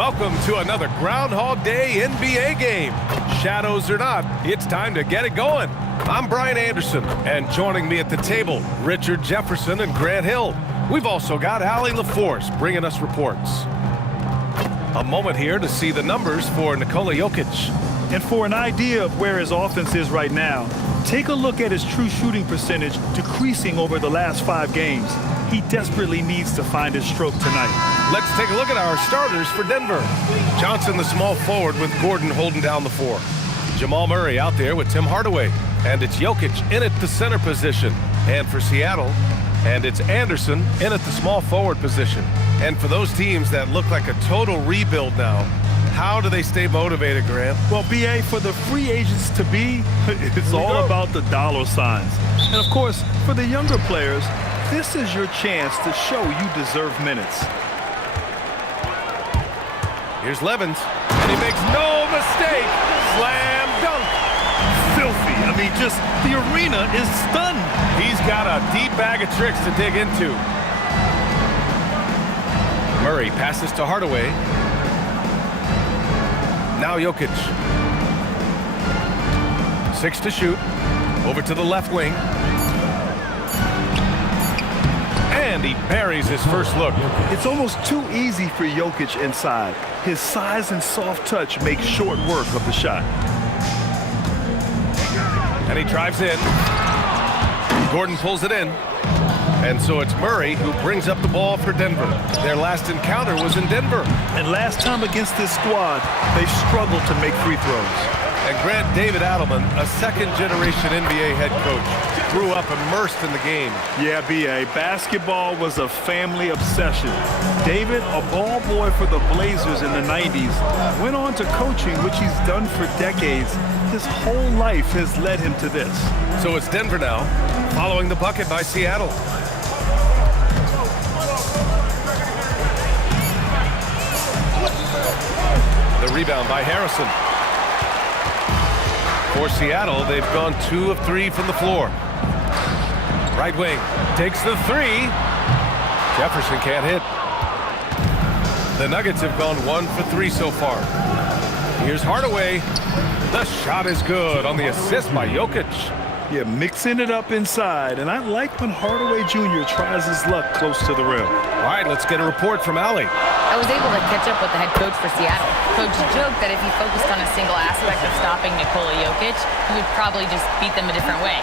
Welcome to another Groundhog Day NBA game. Shadows or not, it's time to get it going. I'm Brian Anderson, and joining me at the table, Richard Jefferson and Grant Hill. We've also got Allie LaForce bringing us reports. A moment here to see the numbers for Nikola Jokić. And for an idea of where his offense is right now, take a look at his true shooting percentage decreasing over the last 5 games. He desperately needs to find his stroke tonight. Let's take a look at our starters for Denver. Johnson, the small forward, with Gordon holding down the 4. Jamal Murray out there with Tim Hardaway. And it's Jokić in at the center position. And for Seattle, and it's Anderson in at the small forward position. And for those teams that look like a total rebuild now, how do they stay motivated, Grant? Well, BA, for the free agents to be, it's all about the dollar signs. And of course, for the younger players, this is your chance to show you deserve minutes. Here's Levins, and he makes no mistake. Slam dunk. Filthy. I mean, just the arena is stunned. He's got a deep bag of tricks to dig into. Murray passes to Hardaway. Now Jokić. 6 to shoot. Over to the left wing. And he buries his first look. It's almost too easy for Jokić inside. His size and soft touch make short work of the shot. And he drives in. Gordon pulls it in. And so it's Murray who brings up the ball for Denver. Their last encounter was in Denver. And last time against this squad, they struggled to make free throws. And Grant, David Adelman, a second-generation NBA head coach, grew up immersed in the game. Yeah, B.A., basketball was a family obsession. David, a ball boy for the Blazers in the 90s, went on to coaching, which he's done for decades. His whole life has led him to this. So it's Denver now, following the bucket by Seattle. The rebound by Harrison. For Seattle, they've gone 2 of 3 from the floor. Right wing takes the 3. Jefferson can't hit. The Nuggets have gone 1 for 3 so far. Here's Hardaway. The shot is good on the assist by Jokić. Yeah, mixing it up inside, and I like when Hardaway Jr. tries his luck close to the rim. All right, let's get a report from Allie. I was able to catch up with the head coach for Seattle. Coach joked that if he focused on a single aspect of stopping Nikola Jokić, he would probably just beat them a different way.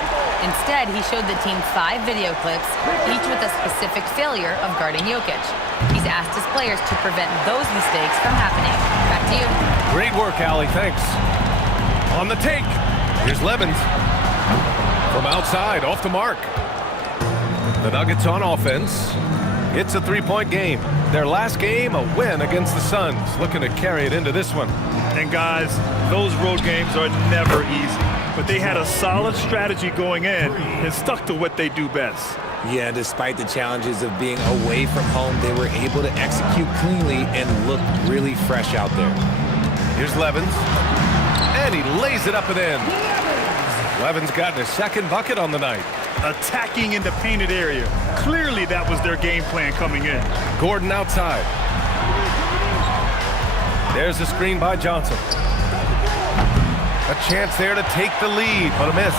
Instead, he showed the team 5 video clips, each with a specific failure of guarding Jokić. He's asked his players to prevent those mistakes from happening. Back to you. Great work, Allie. Thanks. On the take, here's Levins. From outside, off the mark. The Nuggets on offense. It's a 3-point game. Their last game, a win against the Suns. Looking to carry it into this one. And guys, those road games are never easy. But they had a solid strategy going in and stuck to what they do best. Yeah, despite the challenges of being away from home, they were able to execute cleanly and look really fresh out there. Here's Levins. And he lays it up and in. Levins gotten his second bucket on the night. Attacking in the painted area. Clearly that was their game plan coming in. Gordon outside. There's the screen by Johnson. A chance there to take the lead, but a miss.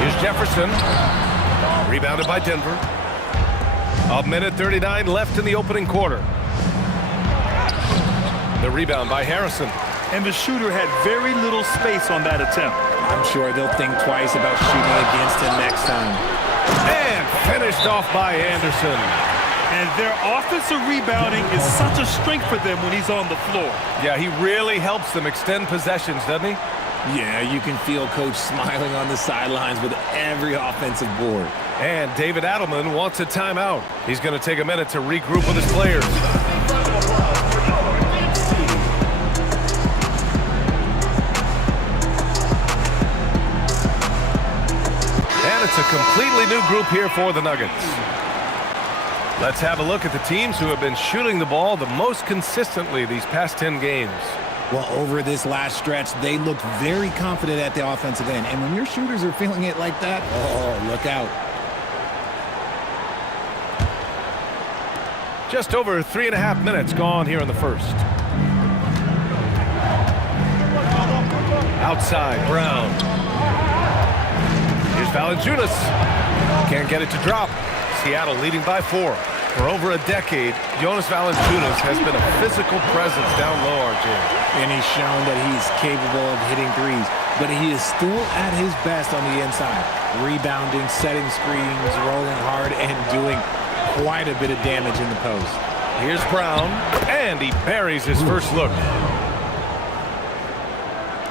Here's Jefferson. Rebounded by Denver. 1:39 left in the opening quarter. The rebound by Harrison. And the shooter had very little space on that attempt. I'm sure they'll think twice about shooting against him next time. And finished off by Anderson. And their offensive rebounding is such a strength for them when he's on the floor. Yeah, he really helps them extend possessions, doesn't he? Yeah, you can feel Coach smiling on the sidelines with every offensive board. And David Adelman wants a timeout. He's going to take a minute to regroup with his players. And it's a completely new group here for the Nuggets. Let's have a look at the teams who have been shooting the ball the most consistently these past 10 games. Well, over this last stretch, they looked very confident at the offensive end. And when your shooters are feeling it like that, oh, look out. Just over 3.5 minutes gone here in the first. Outside, Brown. Here's Valanciunas. Can't get it to drop. Seattle leading by 4. For over a decade, Jonas Valanciunas has been a physical presence down low, RJ. And he's shown that he's capable of hitting threes, but he is still at his best on the inside. Rebounding, setting screens, rolling hard, and doing quite a bit of damage in the post. Here's Brown, and he buries his first look.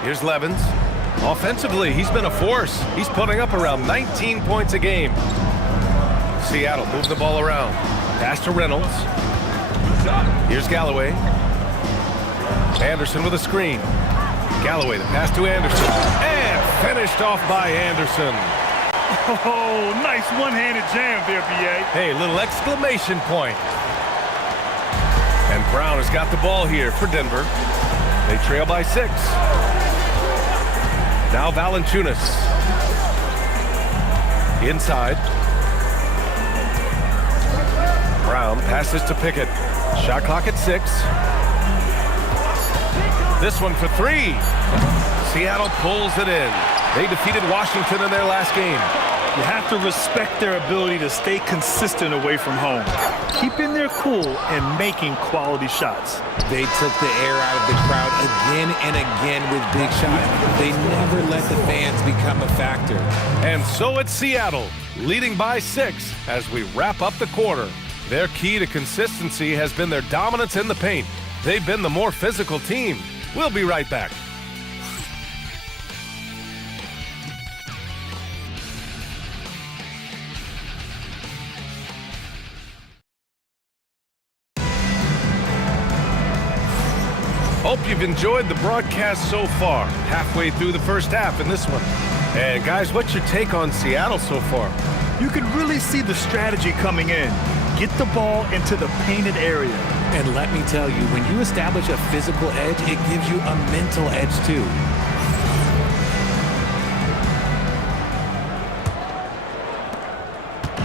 Here's Levins. Offensively, he's been a force. He's putting up around 19 points a game. Seattle moves the ball around. Pass to Reynolds. Here's Galloway. Anderson with a screen. Galloway, the pass to Anderson. And finished off by Anderson. Oh, nice one-handed jam there, B.A. Hey, little exclamation point. And Brown has got the ball here for Denver. They trail by 6. Now Valanciunas. Inside. Brown passes to Pickett. Shot clock at 6. This one for 3. Seattle pulls it in. They defeated Washington in their last game. You have to respect their ability to stay consistent away from home, keeping their cool and making quality shots. They took the air out of the crowd again and again with big shots. They never let the fans become a factor. And so it's Seattle, leading by 6 as we wrap up the quarter. Their key to consistency has been their dominance in the paint. They've been the more physical team. We'll be right back. Hope you've enjoyed the broadcast so far. Halfway through the first half in this one. And guys, what's your take on Seattle so far? You can really see the strategy coming in. Get the ball into the painted area. And let me tell you, when you establish a physical edge, it gives you a mental edge too.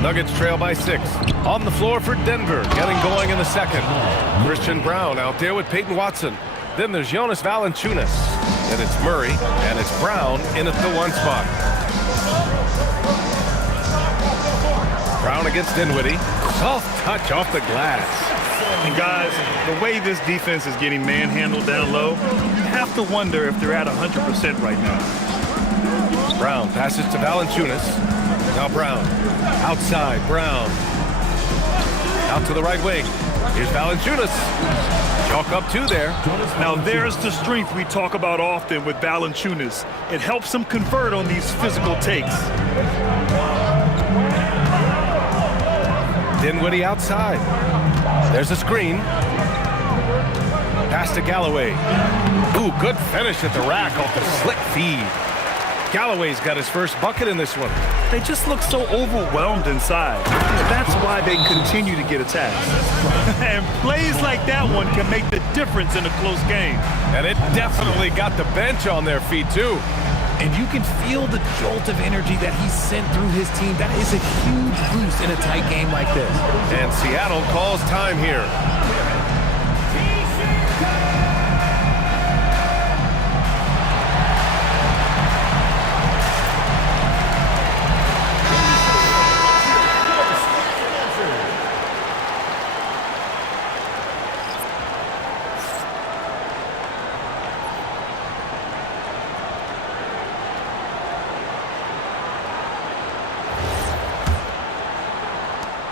Nuggets trail by 6. On the floor for Denver, getting going in the second. Christian Brown out there with Peyton Watson. Then there's Jonas Valanciunas. Then it's Murray, and it's Brown in at the 1 spot. Brown against Dinwiddie. Soft touch off the glass. And guys, the way this defense is getting manhandled down low, you have to wonder if they're at 100% right now. Brown passes to Valanciunas. Now Brown. Outside, Brown. Out to the right wing. Here's Valanciunas. Chalk up 2 there. Now there's the strength we talk about often with Valanciunas. It helps him convert on these physical takes. Dinwiddie outside. There's a screen. Pass to Galloway. Ooh, good finish at the rack off the slick feed. Galloway's got his first bucket in this one. They just look so overwhelmed inside. That's why they continue to get attacked. And plays like that one can make the difference in a close game. And it definitely got the bench on their feet, too. And you can feel the jolt of energy that he sent through his team. That is a huge boost in a tight game like this. And Seattle calls time here.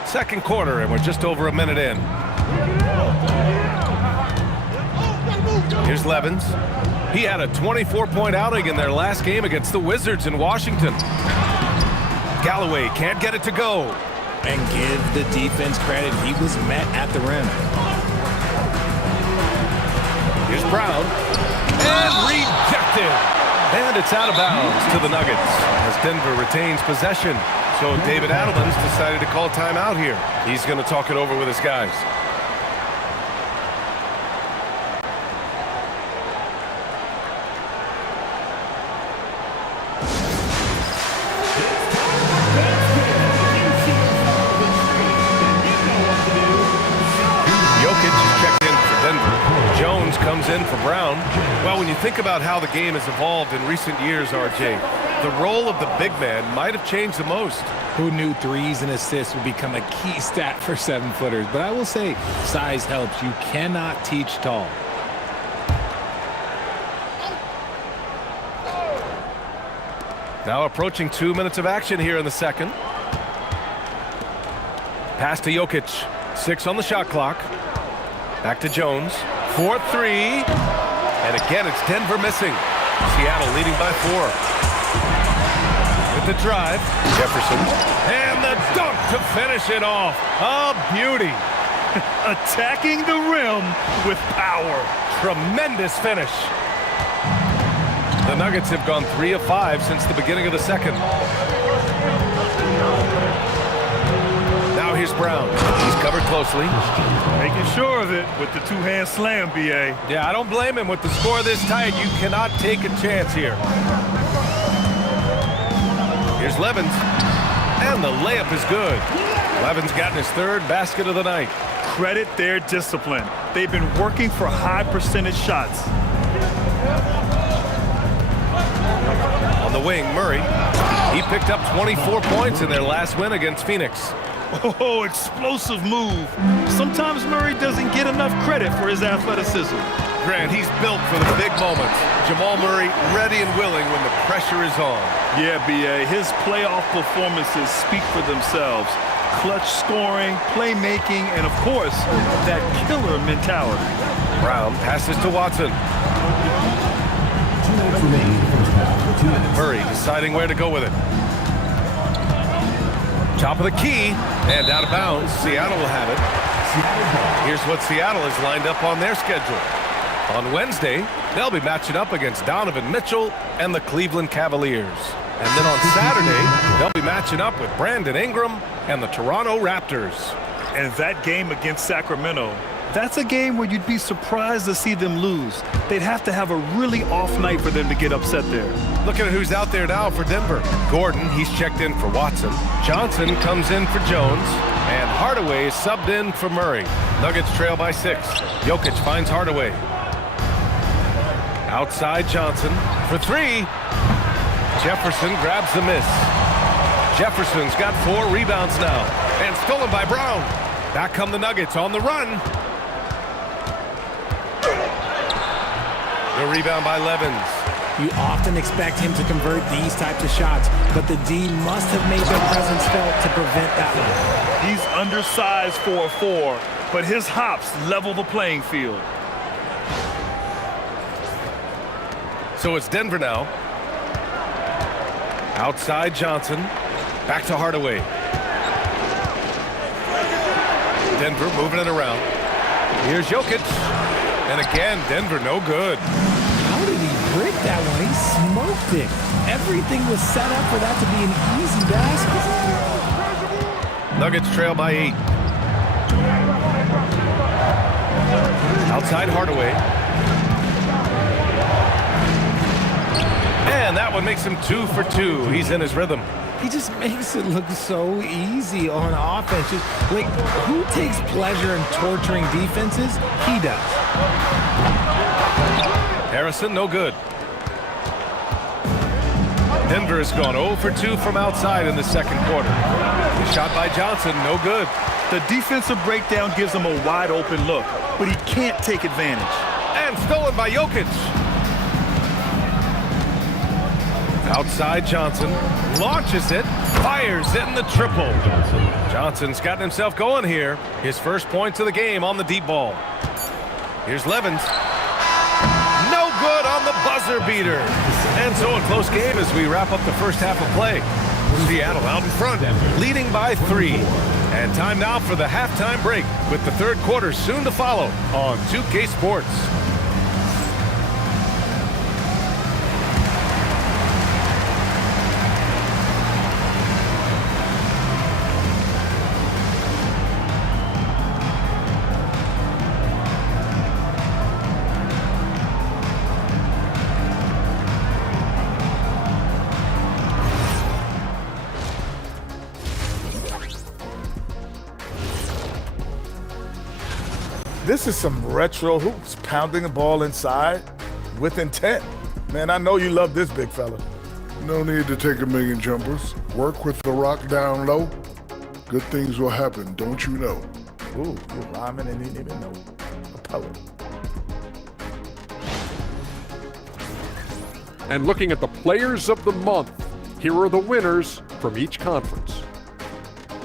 Second quarter, and we're just over a minute in. Here's Levins. He had a 24-point outing in their last game against the Wizards in Washington. Galloway can't get it to go. And give the defense credit. He was met at the rim. Here's Brown. And rejected. And it's out of bounds to the Nuggets as Denver retains possession. So David Adelman's decided to call timeout here. He's going to talk it over with his guys. comes in for Brown. Well, when you think about how the game has evolved in recent years, RJ, the role of the big man might have changed the most. Who knew threes and assists would become a key stat for 7-footers? But I will say, size helps. You cannot teach tall. Now approaching 2 minutes of action here in the second. Pass to Jokic. 6 on the shot clock. Back to Jones. 4-3. And again, it's Denver missing. Seattle leading by 4. With the drive, Jefferson. And the dunk to finish it off. A beauty. Attacking the rim with power. Tremendous finish. The Nuggets have gone 3 of 5 since the beginning of the second. Now here's Brown. He's covered closely. Making sure of it with the two-hand slam, B.A. Yeah, I don't blame him. With the score this tight, you cannot take a chance here. Here's Levins. And the layup is good. Levins gotten his 3rd basket of the night. Credit their discipline. They've been working for high percentage shots. On the wing, Murray. He picked up 24 points in their last win against Phoenix. Oh, explosive move. Sometimes Murray doesn't get enough credit for his athleticism. Grant, he's built for the big moments. Jamal Murray ready and willing when the pressure is on. Yeah, B.A., his playoff performances speak for themselves. Clutch scoring, playmaking, and of course, that killer mentality. Brown passes to Watson. Murray deciding where to go with it. Top of the key and out of bounds. Seattle will have it. Here's what Seattle has lined up on their schedule. On Wednesday, they'll be matching up against Donovan Mitchell and the Cleveland Cavaliers. And then on Saturday, they'll be matching up with Brandon Ingram and the Toronto Raptors. And that game against Sacramento, that's a game where you'd be surprised to see them lose. They'd have to have a really off night for them to get upset there. Look at who's out there now for Denver. Gordon, he's checked in for Watson. Johnson comes in for Jones. And Hardaway is subbed in for Murray. Nuggets trail by 6. Jokic finds Hardaway. Outside Johnson for 3. Jefferson grabs the miss. Jefferson's got 4 rebounds now. And stolen by Brown. Back come the Nuggets on the run. The rebound by Levins. You often expect him to convert these types of shots, but the D must have made their presence felt to prevent that one. He's undersized for a 4, but his hops level the playing field. So it's Denver now. Outside Johnson. Back to Hardaway. Denver moving it around. Here's Jokic. And again, Denver no good. How did he break that one? He smoked it. Everything was set up for that to be an easy basket. Nuggets trail by 8. Outside Hardaway. And that one makes him 2 for 2. He's in his rhythm. He just makes it look so easy on offense. Like, who takes pleasure in torturing defenses? He does. Harrison, no good. Denver has gone 0 for 2 from outside in the second quarter. The shot by Johnson, no good. The defensive breakdown gives him a wide open look, but he can't take advantage. And stolen by Jokic. Outside Johnson, launches it, fires it in the triple. Johnson's gotten himself going here. His first points of the game on the deep ball. Here's Levins. No good on the buzzer beater. And so a close game as we wrap up the first half of play. Seattle out in front, leading by 3. And time now for the halftime break with the third quarter soon to follow on 2K Sports. This is some retro hoops, pounding the ball inside with intent. Man, I know you love this big fella. No need to take a million jumpers. Work with the rock down low. Good things will happen, don't you know? Ooh, you rhyming and didn't even know. A poet. And looking at the players of the month, here are the winners from each conference.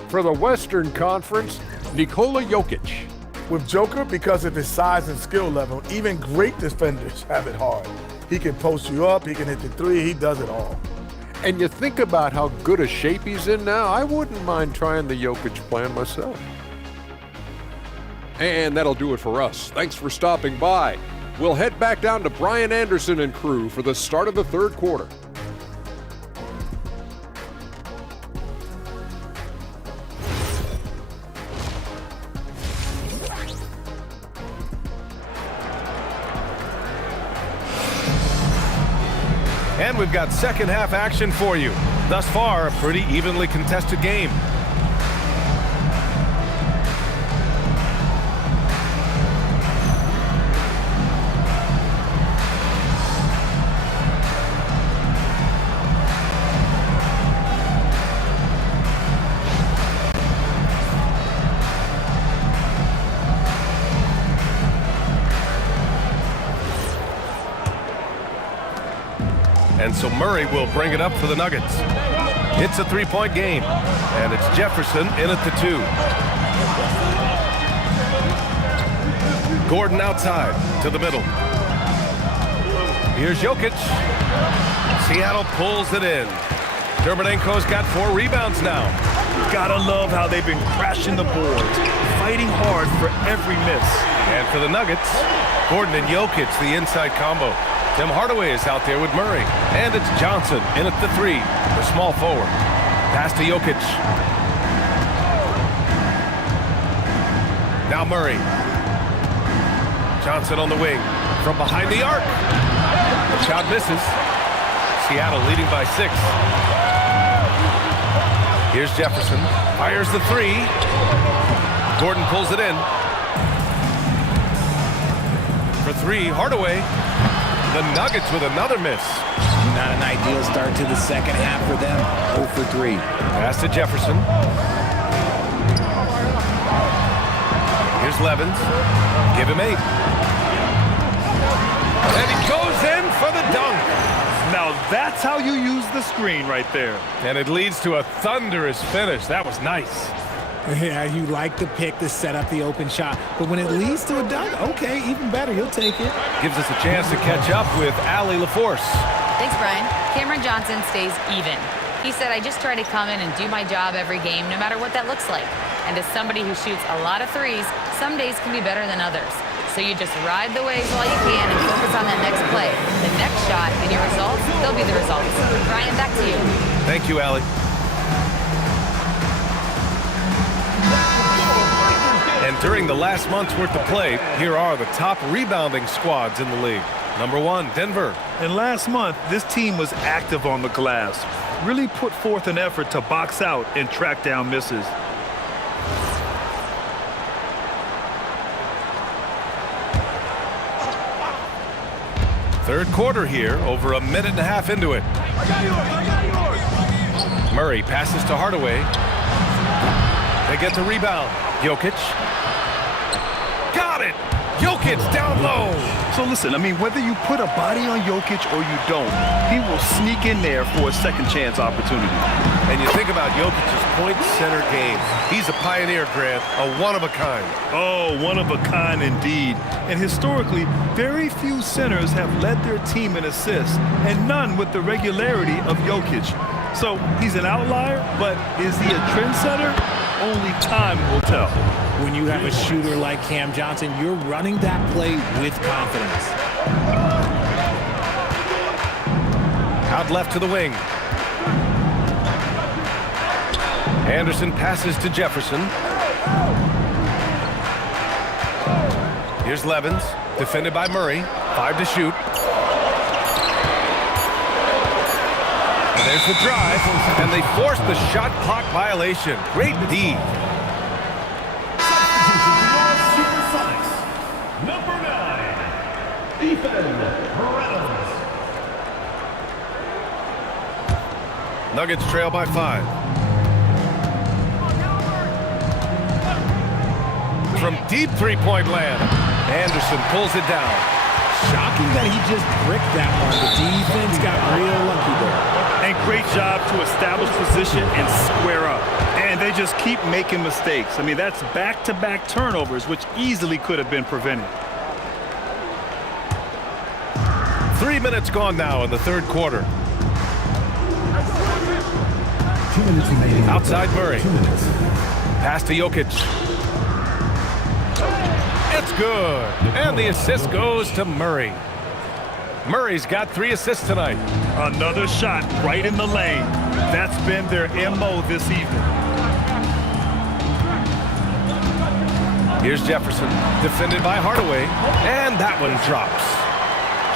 For the Western Conference, Nikola Jokić. With Joker, because of his size and skill level, even great defenders have it hard. He can post you up, he can hit the three, he does it all. And you think about how good a shape he's in now, I wouldn't mind trying the Jokic plan myself. And that'll do it for us. Thanks for stopping by. We'll head back down to Brian Anderson and crew for the start of the third quarter. And we've got second half action for you. Thus far, a pretty evenly contested game. And so Murray will bring it up for the Nuggets. It's a three-point game, and it's Jefferson in at the 2. Gordon outside to the middle. Here's Jokic. Seattle pulls it in. Dermodenko's got 4 rebounds now. Gotta love how they've been crashing the boards, fighting hard for every miss. And for the Nuggets, Gordon and Jokic, the inside combo. Tim Hardaway is out there with Murray. And it's Johnson in at the 3, the small forward. Pass to Jokic. Now Murray. Johnson on the wing. From behind the arc. The shot misses. Seattle leading by 6. Here's Jefferson. Fires the 3. Gordon pulls it in. For 3, Hardaway. The Nuggets with another miss. Not an ideal start to the second half for them. 0 for 3. Pass to Jefferson. Here's Levins. Give him 8. And he goes in for the dunk. Now that's how you use the screen right there. And it leads to a thunderous finish. That was nice. Yeah, you like the pick to set up the open shot. But when it leads to a dunk, okay, even better. You'll take it. Gives us a chance to catch up with Allie LaForce. Thanks, Brian. Cameron Johnson stays even. He said, I just try to come in and do my job every game, no matter what that looks like. And as somebody who shoots a lot of threes, some days can be better than others. So you just ride the waves while you can and focus on that next play. The next shot and your results, they'll be the results. Brian, back to you. Thank you, Allie. And during the last month's worth of play, here are the top rebounding squads in the league. Number 1, Denver. And last month, this team was active on the glass. Really put forth an effort to box out and track down misses. Third quarter here, over a minute and a half into it. I got yours. Murray passes to Hardaway. They get the rebound. Jokic. Got it! Jokic down low. So listen, I mean, whether you put a body on Jokic or you don't, he will sneak in there for a second chance opportunity. And you think about Jokic's point center game. He's a pioneer, Grant, a one-of-a-kind. Oh, one of a kind indeed. And historically, very few centers have led their team in assists, and none with the regularity of Jokic. So he's an outlier, but is he a trendsetter? Only time will tell. When you have a shooter like Cam Johnson, you're running that play with confidence. Out left to the wing. Anderson passes to Jefferson. Here's Levins, defended by Murray. 5 to shoot. And there's the drive, and they force the shot clock violation. Great D. Number 9, Ethan Reynolds. Nuggets trail by 5. From deep three-point land, Anderson pulls it down. Shocking that he just bricked that one. The defense got real lucky there. And great job to establish position and square up. And they just keep making mistakes. I mean, that's back-to-back turnovers, which easily could have been prevented. 3 minutes gone now in the third quarter. 2 minutes remaining. Outside Murray. 2 minutes. Pass to Jokic. It's good. And the assist goes to Murray. Murray's got 3 assists tonight. Another shot right in the lane. That's been their MO this evening. Here's Jefferson, defended by Hardaway, and that one drops.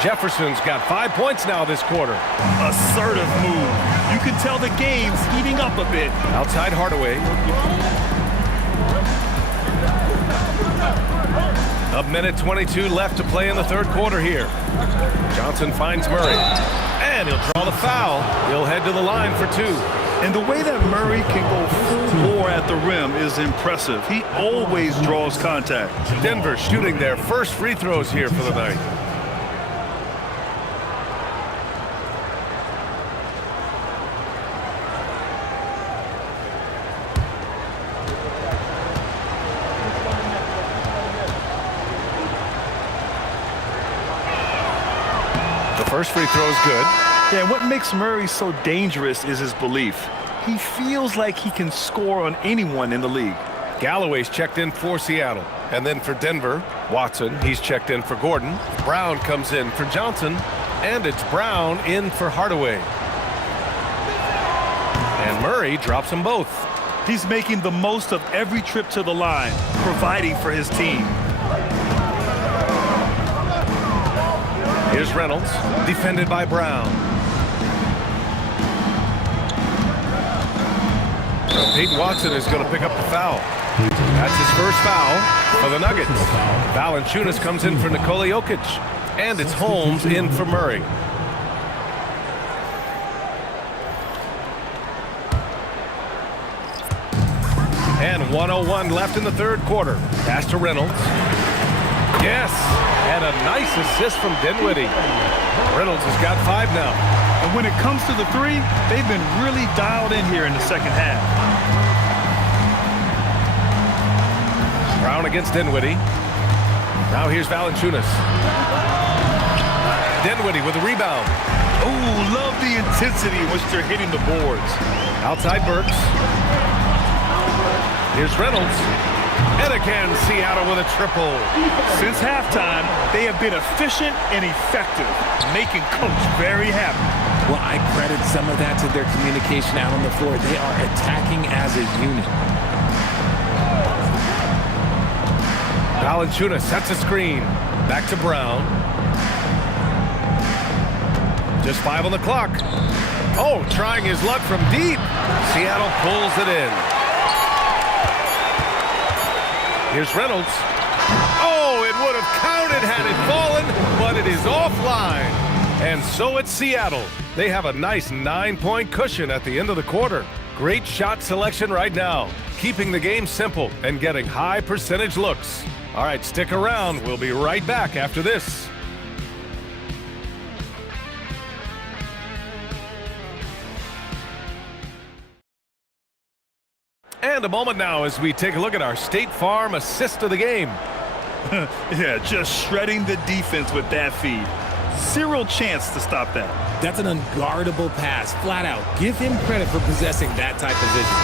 Jefferson's got 5 points now this quarter. Assertive move. You can tell the game's heating up a bit. Outside Hardaway. A minute 22 left to play in the third quarter here. Johnson finds Murray, and he'll draw the foul. He'll head to the line for 2. And the way that Murray can go full bore at the rim is impressive. He always draws contact. Denver shooting their first free throws here for the night. First free throw is good. Yeah, and what makes Murray so dangerous is his belief. He feels like he can score on anyone in the league. Galloway's checked in for Seattle. And then for Denver, Watson, he's checked in for Gordon. Brown comes in for Johnson. And it's Brown in for Hardaway. And Murray drops them both. He's making the most of every trip to the line, providing for his team. Here's Reynolds, defended by Brown. So Peyton Watson is going to pick up the foul. That's his first foul for the Nuggets. Valanciunas comes in for Nikola Jokić. And it's Holmes in for Murray. And 1:01 left in the third quarter. Pass to Reynolds. Yes, and a nice assist from Dinwiddie. Reynolds has got 5 now. And when it comes to the 3, they've been really dialed in here in the second half. Brown against Dinwiddie. Now here's Valanciunas. Dinwiddie with a rebound. Oh, love the intensity in which they're hitting the boards. Outside Burks. Here's Reynolds. And again, Seattle with a triple. Since halftime, they have been efficient and effective, making Coach very happy. Well, I credit some of that to their communication out on the floor. They are attacking as a unit. Valanciunas sets a screen. Back to Brown. Just 5 on the clock. Oh, trying his luck from deep. Seattle pulls it in. Here's Reynolds. Oh, it would have counted had it fallen, but it is offline. And so it's Seattle. They have a nice 9-point cushion at the end of the quarter. Great shot selection right now, keeping the game simple and getting high percentage looks. All right, stick around. We'll be right back after this. And a moment now as we take a look at our State Farm assist of the game. Yeah, just shredding the defense with that feed. Zero chance to stop that. That's an unguardable pass, flat out. Give him credit for possessing that type of vision.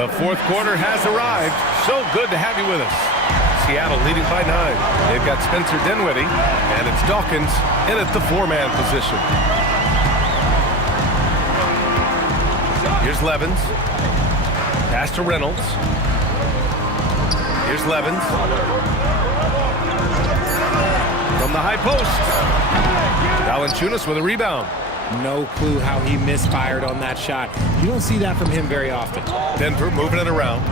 The fourth quarter has arrived. So good to have you with us. Seattle leading by 9. They've got Spencer Dinwiddie, and it's Dawkins in at the 4-man position. Here's Levins. Pass to Reynolds. Here's Levins. From the high post. Valanciunas with a rebound. No clue how he misfired on that shot. You don't see that from him very often. Denver moving it around.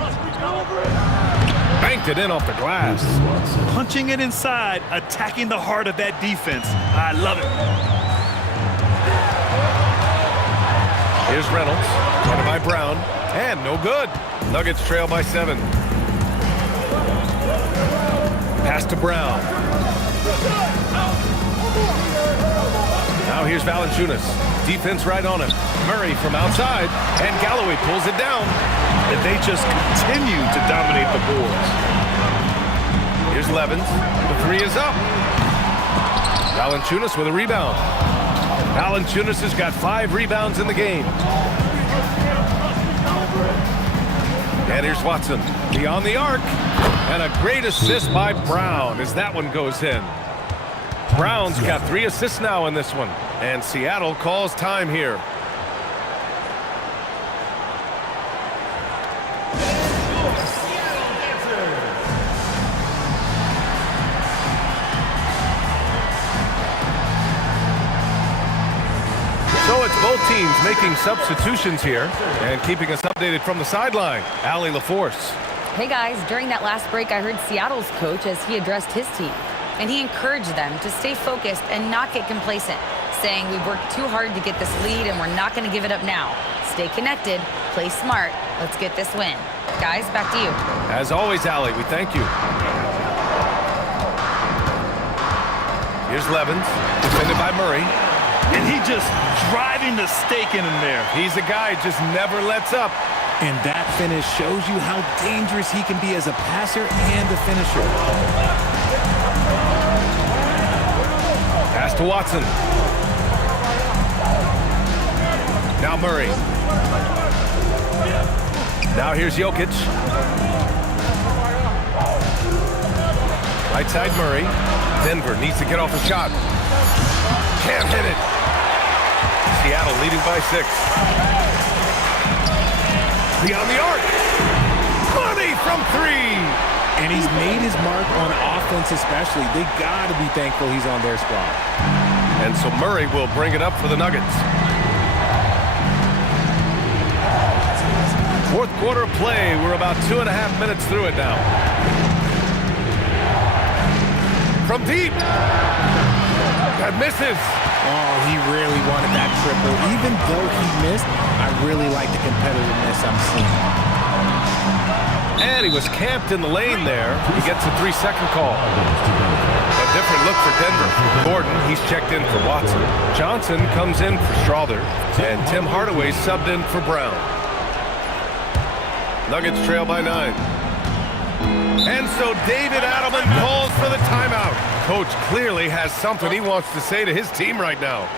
Banked it in off the glass. Punching it inside, attacking the heart of that defense. I love it. Here's Reynolds, guarded by Brown, and no good. Nuggets trail by 7. Pass to Brown. Now here's Valanciunas. Defense right on him. Murray from outside, and Galloway pulls it down. And they just continue to dominate the boards. Here's Levins. The 3 is up. Valanciunas with a rebound. Valanciunas has got 5 rebounds in the game. And here's Watson. Beyond the arc. And a great assist by Brown as that one goes in. Brown's got 3 assists now in this one. And Seattle calls time here. So it's both teams making substitutions here and keeping us updated from the sideline. Allie LaForce. Hey guys, during that last break, I heard Seattle's coach as he addressed his team. And he encouraged them to stay focused and not get complacent, saying we've worked too hard to get this lead and we're not going to give it up now. Stay connected, play smart, let's get this win. Guys, back to you. As always, Allie, we thank you. Here's Levins, defended by Murray. And he just driving the stake in him there. He's a guy who just never lets up. And that finish shows you how dangerous he can be as a passer and a finisher. Pass to Watson. Now Murray. Now here's Jokić. Right side Murray. Denver needs to get off a shot. Can't hit it. Seattle leading by 6. Beyond the arc. Money from 3. And he's made his mark on offense especially. They got to be thankful he's on their squad. And so Murray will bring it up for the Nuggets. Fourth quarter play. We're about 2.5 minutes through it now. From deep. That misses. Oh, he really wanted that triple. Even though he missed, I really like the competitiveness I'm seeing. And he was camped in the lane there. He gets a 3-second call. A different look for Denver. Gordon, he's checked in for Watson. Johnson comes in for Strother. And Tim Hardaway subbed in for Brown. Nuggets trail by 9. And so David Adelman calls for the timeout. Coach clearly has something he wants to say to his team right now.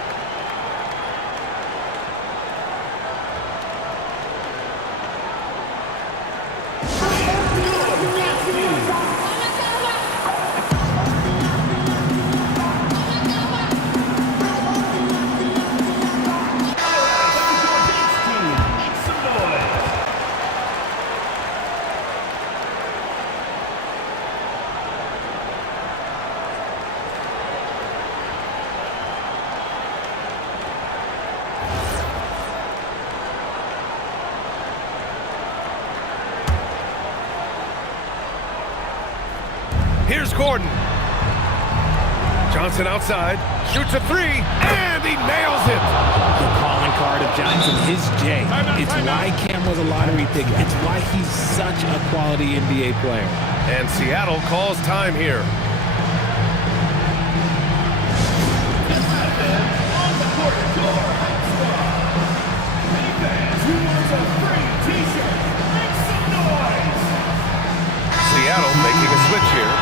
Here's Gordon. Johnson outside, shoots a 3, and he nails it. The calling card of Johnson is J. It's why Cam was a lottery pick. It's why he's such a quality NBA player. And Seattle calls time here. Seattle making a switch here.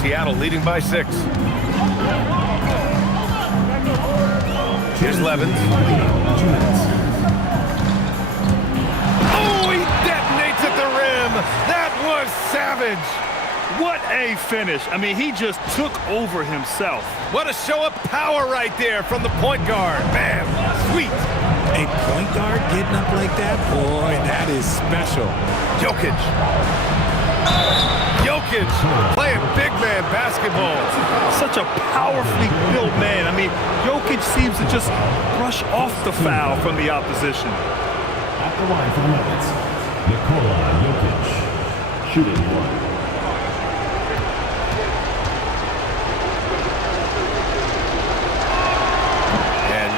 Seattle leading by 6. Here's Levins. Oh, he detonates at the rim. That was savage. What a finish. I mean, he just took over himself. What a show of power right there from the point guard. Man, sweet. A point guard getting up like that? Boy, that is special. Jokic. Jokic playing big man basketball. Such a powerfully built man. I mean, Jokic seems to just brush off the foul from the opposition. At the line for the Levins, Nikola Jokić, shooting one.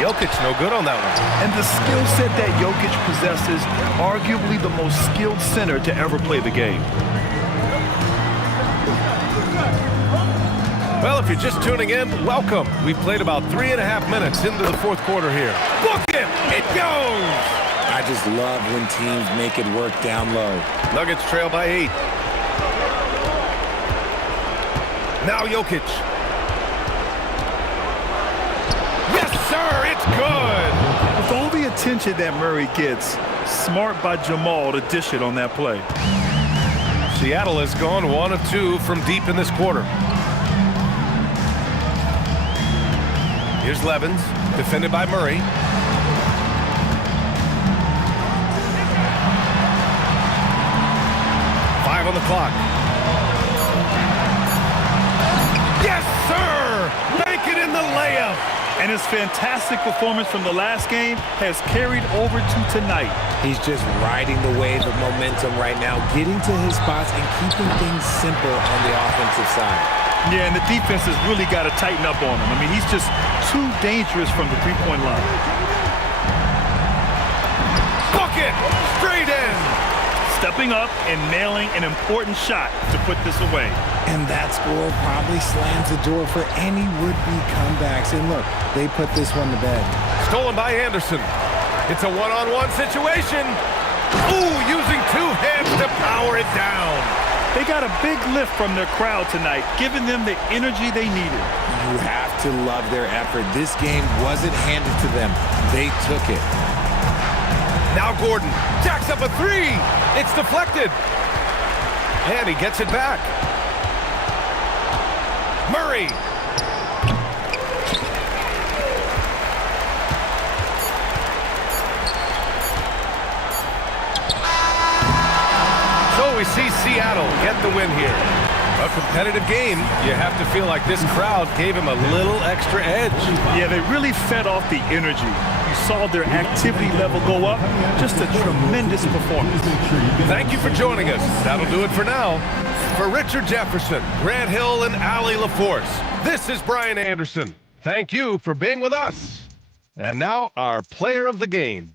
Jokic no good on that one. And the skill set that Jokic possesses, arguably the most skilled center to ever play the game. Well, if you're just tuning in, welcome. We've played about 3.5 minutes into the fourth quarter here. Book it! It goes! I just love when teams make it work down low. Nuggets trail by 8. Now Jokic. Sir, it's good. With all the attention that Murray gets, smart by Jamal to dish it on that play. Seattle has gone 1 of 2 from deep in this quarter. Here's Levins, defended by Murray. Five on the clock. Yes, sir! Bank it in the layup. And his fantastic performance from the last game has carried over to tonight. He's just riding the wave of momentum right now, getting to his spots and keeping things simple on the offensive side. Yeah, and the defense has really got to tighten up on him. I mean, he's just too dangerous from the three-point line. Bucket! Straight in! Stepping up and nailing an important shot to put this away. And that score probably slams the door for any would-be comebacks. And look, they put this one to bed. Stolen by Anderson. It's a one-on-one situation. Ooh, using 2 hands to power it down. They got a big lift from their crowd tonight, giving them the energy they needed. You have to love their effort. This game wasn't handed to them. They took it. Now Gordon jacks up a 3. It's deflected. And he gets it back. Murray. So we see Seattle get the win here. A competitive game. You have to feel like this crowd gave him a little extra edge. Yeah, they really fed off the energy. You saw their activity level go up. Just a tremendous performance. Thank you for joining us. That'll do it for now. For Richard Jefferson, Grant Hill, and Allie LaForce, this is Brian Anderson. Thank you for being with us. And now, our player of the game.